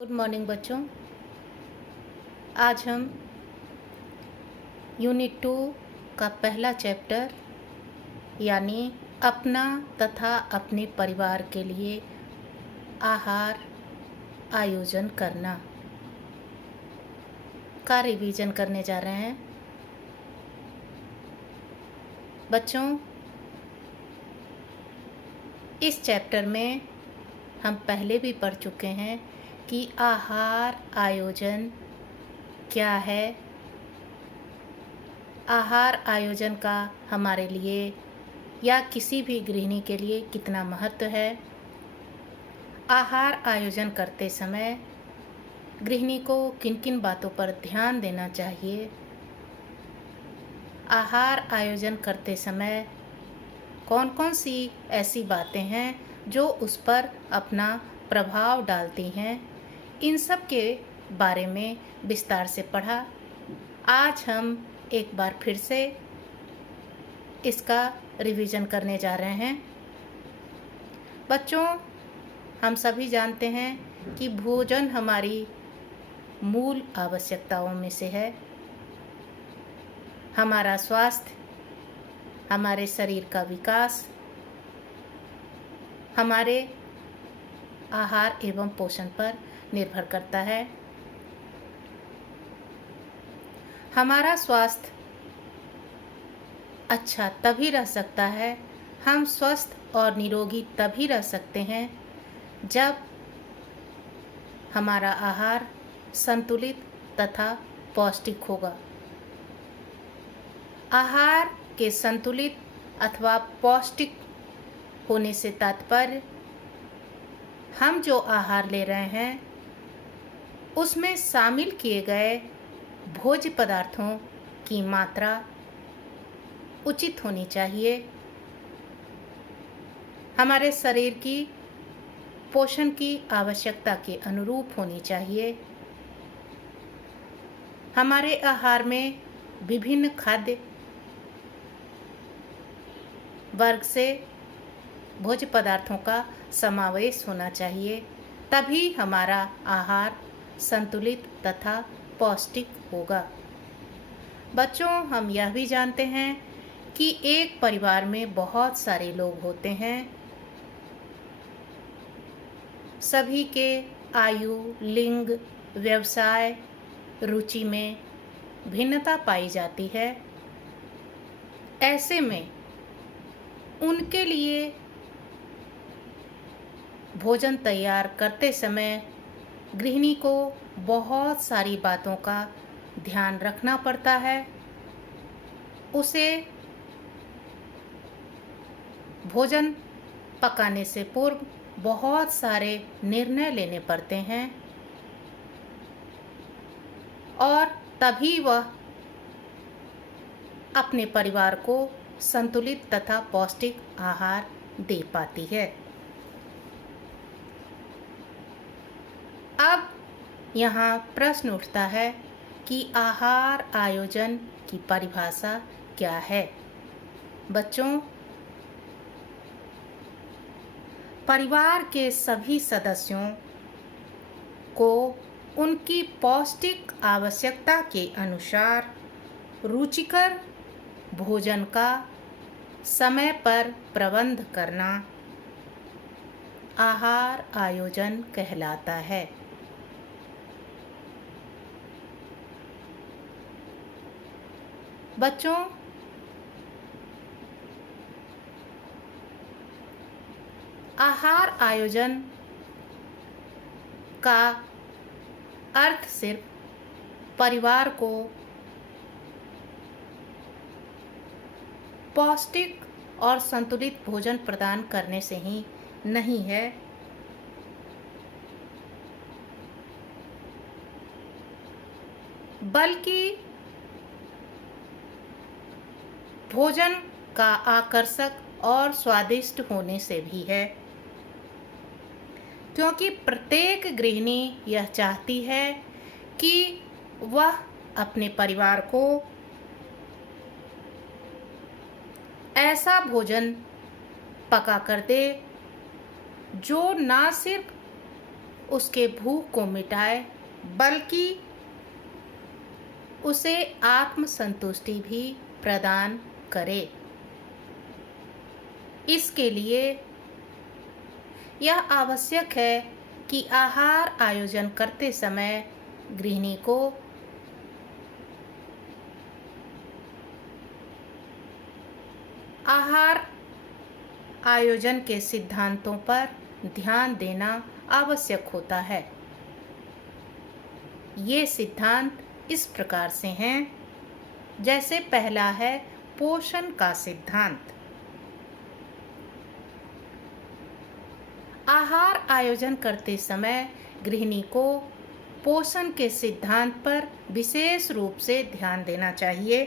Good morning बच्चों। आज हम यूनिट 2 का पहला चैप्टर यानी अपना तथा अपने परिवार के लिए आहार आयोजन करना का रिवीजन करने जा रहे हैं। बच्चों, इस चैप्टर में हम पहले भी पढ़ चुके हैं कि आहार आयोजन क्या है, आहार आयोजन का हमारे लिए या किसी भी गृहिणी के लिए कितना महत्व है। आहार आयोजन करते समय गृहिणी को किन किन बातों पर ध्यान देना चाहिए। आहार आयोजन करते समय कौन कौन सी ऐसी बातें हैं जो उस पर अपना प्रभाव डालती हैं, इन सब के बारे में विस्तार से पढ़ा। आज हम एक बार फिर से इसका रिवीजन करने जा रहे हैं। बच्चों, हम सभी जानते हैं कि भोजन हमारी मूल आवश्यकताओं में से है। हमारा स्वास्थ्य, हमारे शरीर का विकास हमारे आहार एवं पोषण पर निर्भर करता है। हमारा स्वास्थ्य अच्छा तभी रह सकता है, हम स्वस्थ और निरोगी तभी रह सकते हैं जब हमारा आहार संतुलित तथा पौष्टिक होगा। आहार के संतुलित अथवा पौष्टिक होने से तात्पर्य हम जो आहार ले रहे हैं उसमें शामिल किए गए भोज्य पदार्थों की मात्रा उचित होनी चाहिए, हमारे शरीर की पोषण की आवश्यकता के अनुरूप होनी चाहिए। हमारे आहार में विभिन्न खाद्य वर्ग से भोज्य पदार्थों का समावेश होना चाहिए, तभी हमारा आहार संतुलित तथा पौष्टिक होगा। बच्चों, हम यह भी जानते हैं कि एक परिवार में बहुत सारे लोग होते हैं। सभी के आयु, लिंग, व्यवसाय, रुचि में भिन्नता पाई जाती है। ऐसे में उनके लिए भोजन तैयार करते समय गृहिणी को बहुत सारी बातों का ध्यान रखना पड़ता है। उसे भोजन पकाने से पूर्व बहुत सारे निर्णय लेने पड़ते हैं और तभी वह अपने परिवार को संतुलित तथा पौष्टिक आहार दे पाती है। अब यहाँ प्रश्न उठता है कि आहार आयोजन की परिभाषा क्या है। बच्चों, परिवार के सभी सदस्यों को उनकी पौष्टिक आवश्यकता के अनुसार रुचिकर भोजन का समय पर प्रबंध करना आहार आयोजन कहलाता है। बच्चों, आहार आयोजन का अर्थ सिर्फ परिवार को पौष्टिक और संतुलित भोजन प्रदान करने से ही नहीं है, बल्कि भोजन का आकर्षक और स्वादिष्ट होने से भी है, क्योंकि प्रत्येक गृहिणी यह चाहती है कि वह अपने परिवार को ऐसा भोजन पका कर दे जो ना सिर्फ उसके भूख को मिटाए, बल्कि उसे आत्मसंतुष्टि भी प्रदान करे। इसके लिए यह आवश्यक है कि आहार आयोजन करते समय गृहिणी को आहार आयोजन के सिद्धांतों पर ध्यान देना आवश्यक होता है। ये सिद्धांत इस प्रकार से हैं, जैसे पहला है पोषण का सिद्धांत। आहार आयोजन करते समय गृहिणी को पोषण के सिद्धांत पर विशेष रूप से ध्यान देना चाहिए,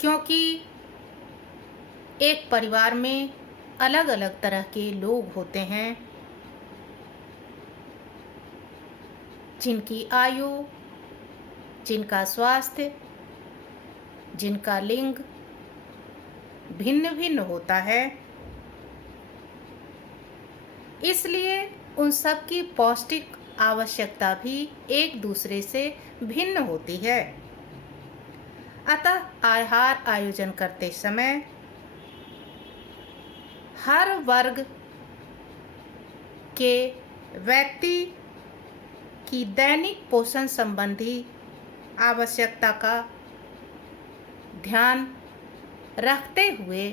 क्योंकि एक परिवार में अलग अलग तरह के लोग होते हैं, जिनकी आयु, जिनका स्वास्थ्य, जिनका लिंग भिन्न भिन्न होता है। इसलिए उन सब की पौष्टिक आवश्यकता भी एक दूसरे से भिन्न होती है। अतः आहार आयोजन करते समय हर वर्ग के व्यक्ति की दैनिक पोषण संबंधी आवश्यकता का ध्यान रखते हुए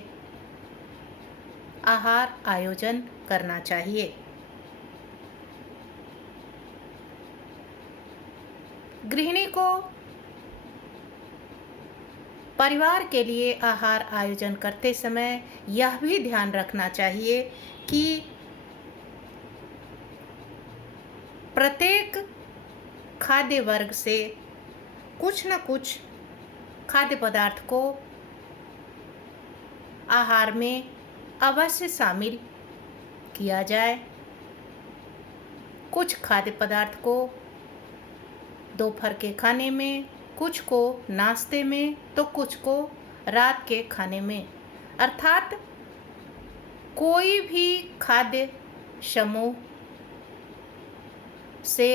आहार आयोजन करना चाहिए। गृहिणी को परिवार के लिए आहार आयोजन करते समय यह भी ध्यान रखना चाहिए कि प्रत्येक खाद्य वर्ग से कुछ न कुछ खाद्य पदार्थ को आहार में अवश्य शामिल किया जाए। कुछ खाद्य पदार्थ को दोपहर के खाने में, कुछ को नाश्ते में, तो कुछ को रात के खाने में। अर्थात कोई भी खाद्य समूह से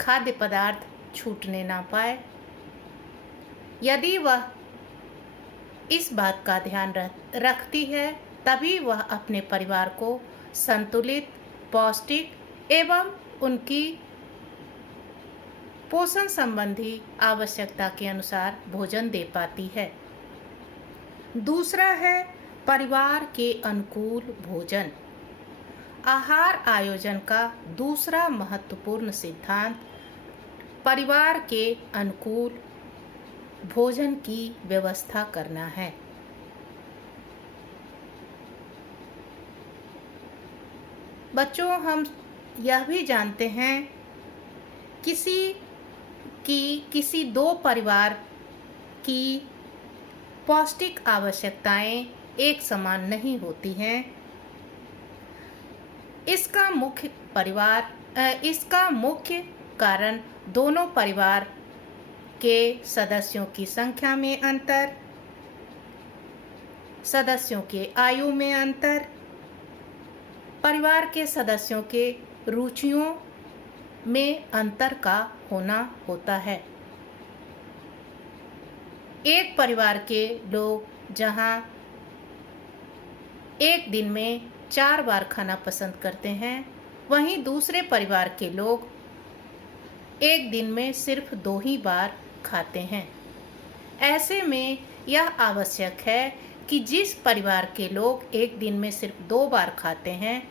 खाद्य पदार्थ छूटने ना पाए। यदि वह इस बात का ध्यान रखती है, तभी वह अपने परिवार को संतुलित, पौष्टिक एवं उनकी पोषण संबंधी आवश्यकता के अनुसार भोजन दे पाती है। दूसरा है परिवार के अनुकूल भोजन। आहार आयोजन का दूसरा महत्वपूर्ण सिद्धांत परिवार के अनुकूल भोजन की व्यवस्था करना है। बच्चों, हम यह भी जानते हैं किसी दो परिवार की पौष्टिक आवश्यकताएं एक समान नहीं होती हैं। इसका मुख्य कारण दोनों परिवार के सदस्यों की संख्या में अंतर, सदस्यों के आयु में अंतर, परिवार के सदस्यों के रुचियों में अंतर का होना होता है। एक परिवार के लोग जहां एक दिन में 4 बार खाना पसंद करते हैं, वहीं दूसरे परिवार के लोग एक दिन में सिर्फ 2 ही बार खाते हैं। ऐसे में यह आवश्यक है कि जिस परिवार के लोग एक दिन में सिर्फ 2 बार खाते हैं,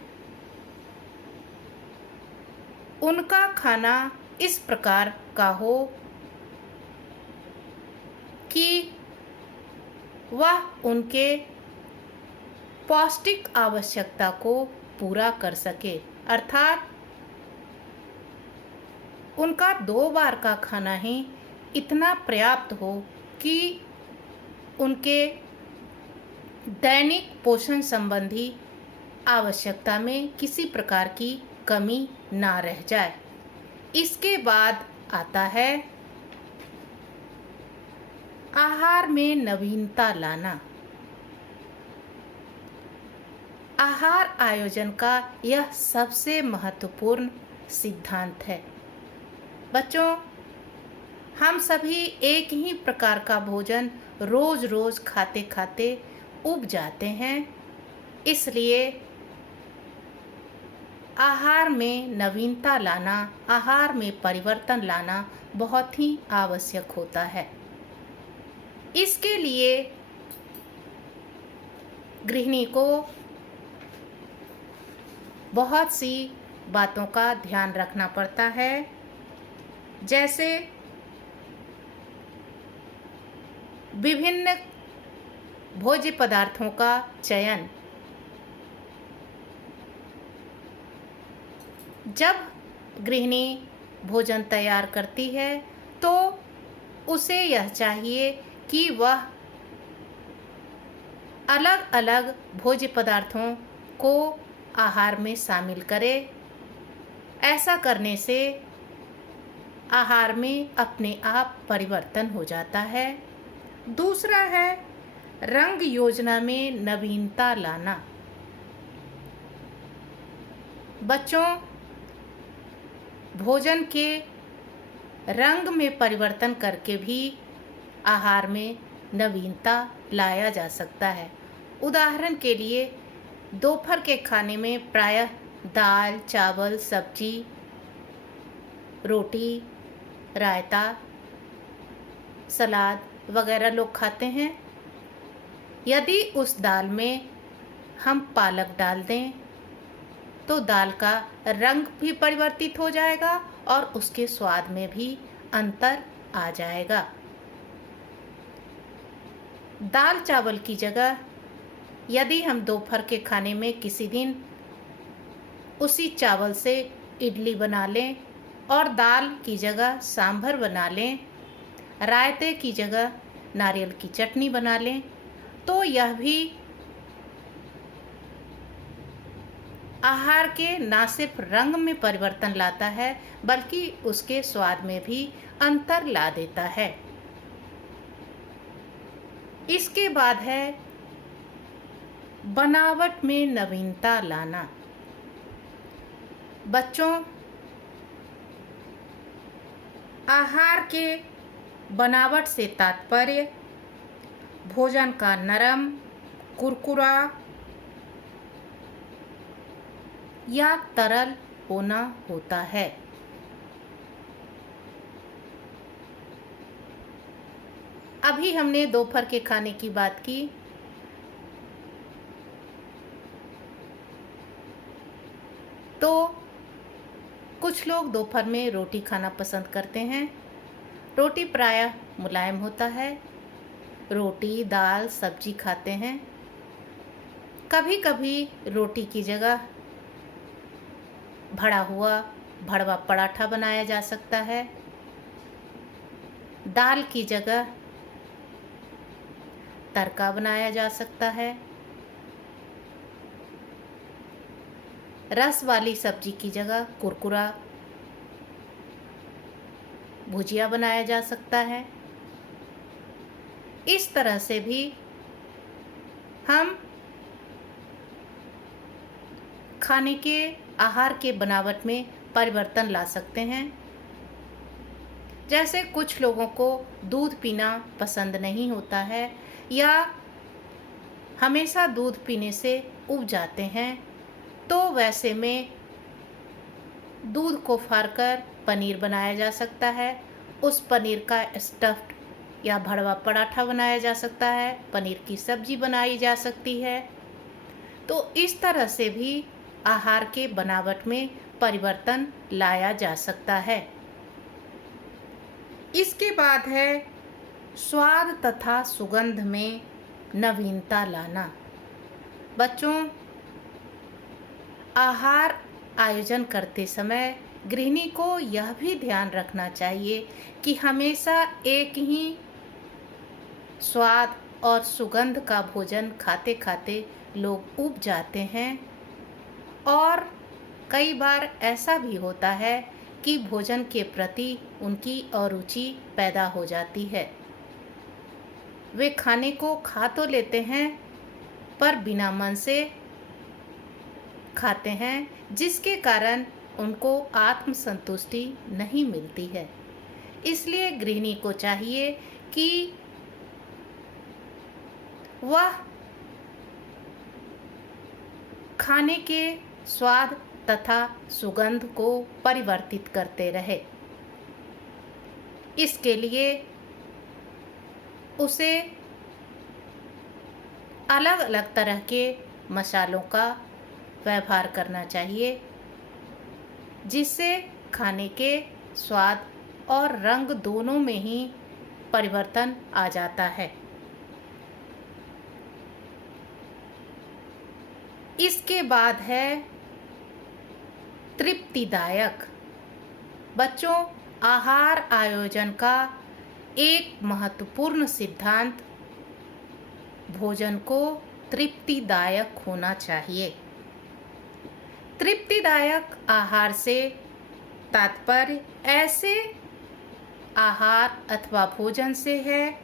उनका खाना इस प्रकार का हो कि वह उनके पौष्टिक आवश्यकता को पूरा कर सके। अर्थात उनका 2 बार का खाना ही इतना पर्याप्त हो कि उनके दैनिक पोषण संबंधी आवश्यकता में किसी प्रकार की कमी ना रह जाए। इसके बाद आता है आहार में नवीनता लाना। आहार आयोजन का यह सबसे महत्वपूर्ण सिद्धांत है। बच्चों, हम सभी एक ही प्रकार का भोजन रोज रोज खाते खाते ऊब जाते हैं। इसलिए आहार में नवीनता लाना, आहार में परिवर्तन लाना बहुत ही आवश्यक होता है। इसके लिए गृहिणी को बहुत सी बातों का ध्यान रखना पड़ता है, जैसे विभिन्न भोज्य पदार्थों का चयन। जब गृहिणी भोजन तैयार करती है तो उसे यह चाहिए कि वह अलग अलग भोज्य पदार्थों को आहार में शामिल करे। ऐसा करने से आहार में अपने आप परिवर्तन हो जाता है। दूसरा है रंग योजना में नवीनता लाना। बच्चों, भोजन के रंग में परिवर्तन करके भी आहार में नवीनता लाया जा सकता है। उदाहरण के लिए दोपहर के खाने में प्रायः दाल, चावल, सब्जी, रोटी, रायता, सलाद वगैरह लोग खाते हैं। यदि उस दाल में हम पालक डाल दें तो दाल का रंग भी परिवर्तित हो जाएगा और उसके स्वाद में भी अंतर आ जाएगा। दाल चावल की जगह यदि हम दोपहर के खाने में किसी दिन उसी चावल से इडली बना लें और दाल की जगह सांभर बना लें, रायते की जगह नारियल की चटनी बना लें, तो यह भी आहार के न सिर्फ रंग में परिवर्तन लाता है बल्कि उसके स्वाद में भी अंतर ला देता है। इसके बाद है बनावट में नवीनता लाना। बच्चों, आहार के बनावट से तात्पर्य भोजन का नरम, कुरकुरा या तरल होना होता है। अभी हमने दोपहर के खाने की बात की। तो कुछ लोग दोपहर में रोटी खाना पसंद करते हैं। रोटी प्रायः मुलायम होता है। रोटी, दाल, सब्जी खाते हैं। कभी कभी रोटी की जगह भड़ा हुआ भड़वा पराठा बनाया जा सकता है। दाल की जगह तड़का बनाया जा सकता है। रस वाली सब्जी की जगह कुरकुरा भुजिया बनाया जा सकता है। इस तरह से भी हम खाने के आहार के बनावट में परिवर्तन ला सकते हैं। जैसे कुछ लोगों को दूध पीना पसंद नहीं होता है या हमेशा दूध पीने से ऊब जाते हैं, तो वैसे में दूध को फाड़कर पनीर बनाया जा सकता है। उस पनीर का स्टफ्ड या भड़वा पराठा बनाया जा सकता है। पनीर की सब्जी बनाई जा सकती है। तो इस तरह से भी आहार के बनावट में परिवर्तन लाया जा सकता है। इसके बाद है स्वाद तथा सुगंध में नवीनता लाना। बच्चों, आहार आयोजन करते समय गृहिणी को यह भी ध्यान रखना चाहिए कि हमेशा एक ही स्वाद और सुगंध का भोजन खाते खाते लोग ऊब जाते हैं और कई बार ऐसा भी होता है कि भोजन के प्रति उनकी अरुचि पैदा हो जाती है। वे खाने को खा तो लेते हैं पर बिना मन से खाते हैं, जिसके कारण उनको आत्मसंतुष्टि नहीं मिलती है। इसलिए गृहिणी को चाहिए कि वह खाने के स्वाद तथा सुगंध को परिवर्तित करते रहे। इसके लिए उसे अलग अलग तरह के मसालों का व्यवहार करना चाहिए, जिससे खाने के स्वाद और रंग दोनों में ही परिवर्तन आ जाता है। इसके बाद है तृप्तिदायक। बच्चों, आहार आयोजन का एक महत्वपूर्ण सिद्धांत भोजन को तृप्तिदायक होना चाहिए। तृप्तिदायक आहार से तात्पर्य ऐसे आहार अथवा भोजन से है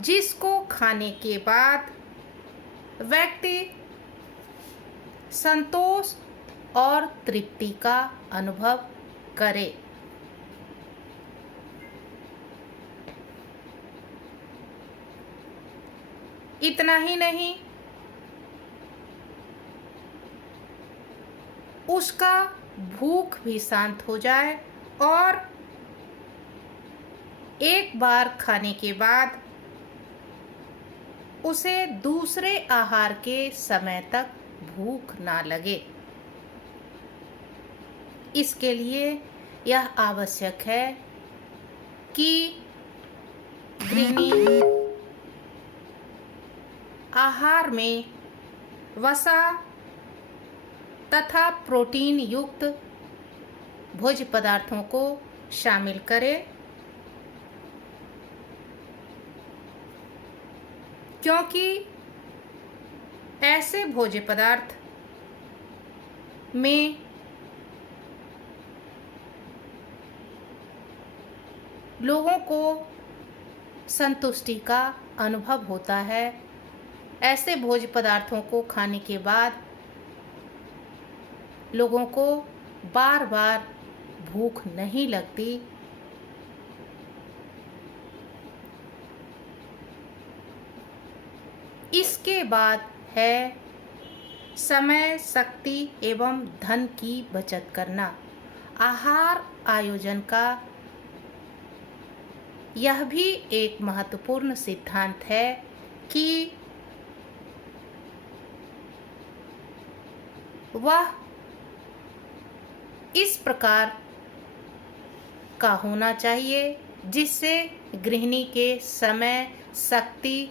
जिसको खाने के बाद व्यक्ति संतोष और तृप्ति का अनुभव करे। इतना ही नहीं, उसका भूख भी शांत हो जाए और एक बार खाने के बाद उसे दूसरे आहार के समय तक भूख ना लगे। इसके लिए यह आवश्यक है कि गृहिणी आहार में वसा तथा प्रोटीन युक्त भोज्य पदार्थों को शामिल करे, क्योंकि ऐसे भोज्य पदार्थ में लोगों को संतुष्टि का अनुभव होता है। ऐसे भोज्य पदार्थों को खाने के बाद लोगों को बार बार भूख नहीं लगती। इसके बाद है समय, शक्ति एवं धन की बचत करना। आहार आयोजन का यह भी एक महत्वपूर्ण सिद्धांत है कि वह इस प्रकार का होना चाहिए जिससे गृहिणी के समय, शक्ति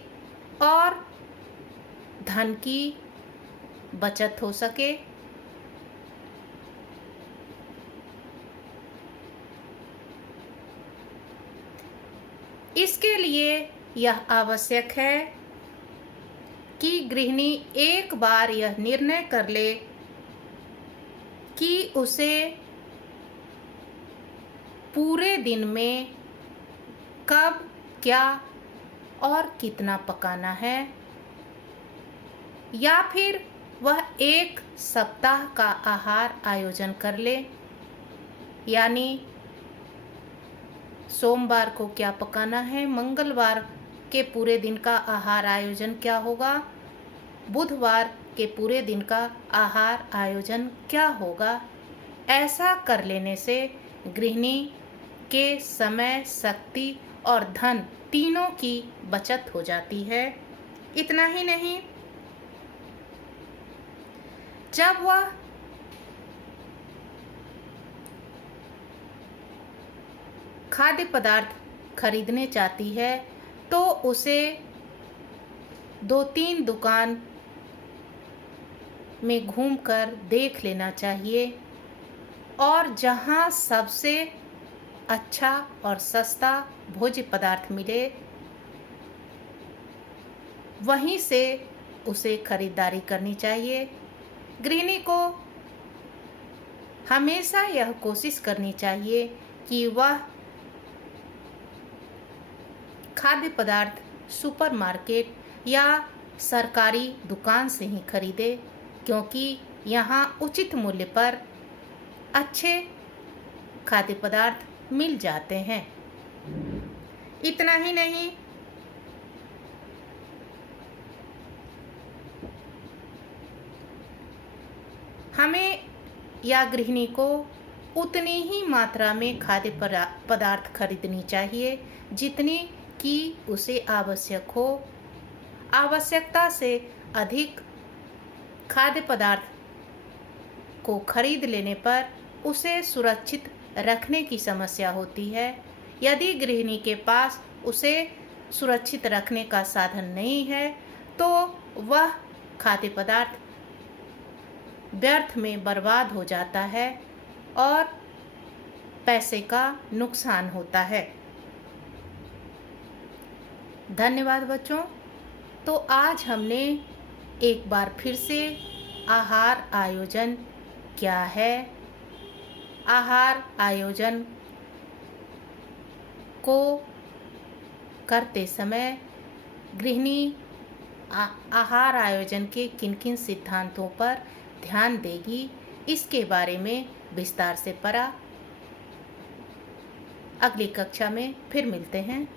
और धन की बचत हो सके। इसके लिए यह आवश्यक है कि गृहिणी एक बार यह निर्णय कर ले कि उसे पूरे दिन में कब, क्या और कितना पकाना है, या फिर वह एक सप्ताह का आहार आयोजन कर ले। यानी सोमवार को क्या पकाना है, मंगलवार के पूरे दिन का आहार आयोजन क्या होगा, बुधवार के पूरे दिन का आहार आयोजन क्या होगा। ऐसा कर लेने से गृहिणी के समय, शक्ति और धन तीनों की बचत हो जाती है। इतना ही नहीं, जब वह खाद्य पदार्थ खरीदने चाहती है तो उसे 2-3 दुकान में घूमकर देख लेना चाहिए और जहां सबसे अच्छा और सस्ता भोज्य पदार्थ मिले वहीं से उसे खरीदारी करनी चाहिए। गृहिणी को हमेशा यह कोशिश करनी चाहिए कि वह खाद्य पदार्थ सुपरमार्केट या सरकारी दुकान से ही खरीदे, क्योंकि यहाँ उचित मूल्य पर अच्छे खाद्य पदार्थ मिल जाते हैं। इतना ही नहीं, हमें या गृहिणी को उतनी ही मात्रा में खाद्य पदार्थ खरीदनी चाहिए जितनी कि उसे आवश्यक हो। आवश्यकता से अधिक खाद्य पदार्थ को खरीद लेने पर उसे सुरक्षित रखने की समस्या होती है। यदि गृहिणी के पास उसे सुरक्षित रखने का साधन नहीं है तो वह खाद्य पदार्थ व्यर्थ में बर्बाद हो जाता है और पैसे का नुकसान होता है। धन्यवाद बच्चों। तो आज हमने एक बार फिर से आहार आयोजन क्या है, आहार आयोजन को करते समय गृहिणी आहार आयोजन के किन किन सिद्धांतों पर ध्यान देगी, इसके बारे में विस्तार से पढ़ा। अगली कक्षा में फिर मिलते हैं।